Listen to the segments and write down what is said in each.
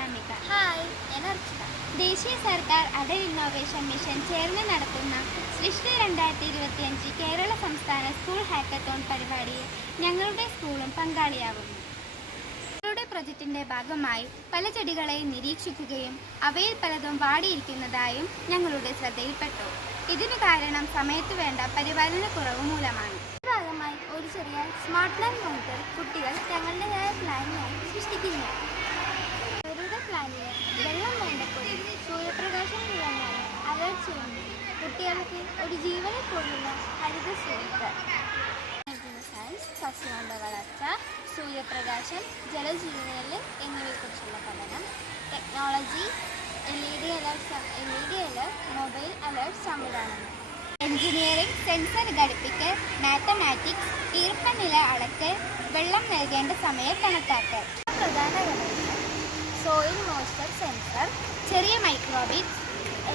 Anamika. Hi, ഞാൻ അർച്ചന. ദേശീയ സർക്കാർ അടൽ ഇന്നോവേഷൻ മിഷൻ ചേർന്ന് നടത്തുന്ന സൃഷ്ടി 2025 കേരള സംസ്ഥാന സ്കൂൾ ഹാക്കത്തോൺ പരിപാടിയിൽ ഞങ്ങളുടെ സ്കൂളും പങ്കാളിയാവുന്നു. ഞങ്ങളുടെ പ്രൊജക്റ്റിൻ്റെ ഭാഗമായി പല ചെടികളെയും നിരീക്ഷിക്കുകയും അവയിൽ പലതും വാടിയിരിക്കുന്നതായും ഞങ്ങളുടെ ശ്രദ്ധയിൽപ്പെട്ടു. ഇതിനു കാരണം സമയത്ത് വേണ്ട പരിപാലനക്കുറവ് മൂലമാണ്. ഭാഗമായി ഒരു ചെറിയ സ്മാർട്ട് ലാൻഡ് മോണിറ്റർ കുട്ടികൾ തങ്ങളുടേതായ പ്ലാനിനായി സൃഷ്ടിക്കുന്നു. അവരുടെ പ്ലാനിന് വെള്ളം വേണ്ടപ്പോൾ സൂര്യപ്രകാശം വീഴാനാണ് അലേർട്ട് ചെയ്യുന്നു. കുട്ടികൾക്ക് ഒരു ജീവനെ പോലുള്ള ഹരിത സുഹൃത്ത്. സയൻസ്, സസ്യങ്ങളുടെ വളർച്ച, സൂര്യപ്രകാശം, ജലജീവനങ്ങൾ എന്നിവയെക്കുറിച്ചുള്ള പഠനം, technology, LED alert, mobile alert സംവിധാനങ്ങൾ, എഞ്ചിനീയറിംഗ്, സെൻസർ ഘടിപ്പിക്കൽ, മാത്തമാറ്റിക്സ്, ഈർപ്പനില അളക്കൽ, വെള്ളം നൽകേണ്ട സമയം കണക്കാക്കൽ. പ്രധാന ഘടകങ്ങൾ സോയിൽ മോയ്സ്ചർ സെൻസർ, ചെറിയ മൈക്രോബിറ്റ്സ്,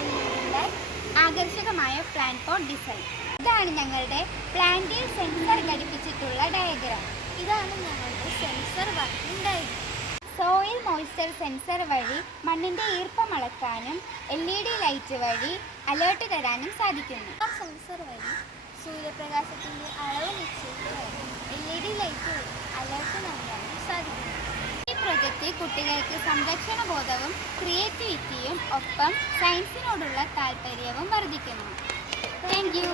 LED ലൈറ്റ്, ആകർഷകമായ പ്ലാന്റ് പോട്ട് ഡിസൈൻ. ഇതാണ് ഞങ്ങളുടെ പ്ലാന്റിൽ സെൻസർ ഘടിപ്പിച്ചിട്ടുള്ള ഡയഗ്രാം. ഇതാണ് ഞങ്ങളുടെ sensor working diagram. Soil moisture sensor വഴി മണ്ണിൻ്റെ ഈർപ്പം അളക്കാനും LED ലൈറ്റ് വഴി അലേർട്ട് തരാനും സാധിക്കുന്നു. ആ സെൻസർ വഴി സൂര്യപ്രകാശത്തിൻ്റെ അളവ് നിശ്ചയിക്കാനും LED ലൈറ്റ് വഴി അലേർട്ട് നൽകാനും സാധിക്കുന്നു. ഈ പ്രൊജക്റ്റ് കുട്ടികൾക്ക് സംരക്ഷണ ബോധവും ക്രിയേറ്റിവിറ്റിയും ഒപ്പം സയൻസിനോടുള്ള താല്പര്യവും വർദ്ധിക്കുന്നു. Thank you.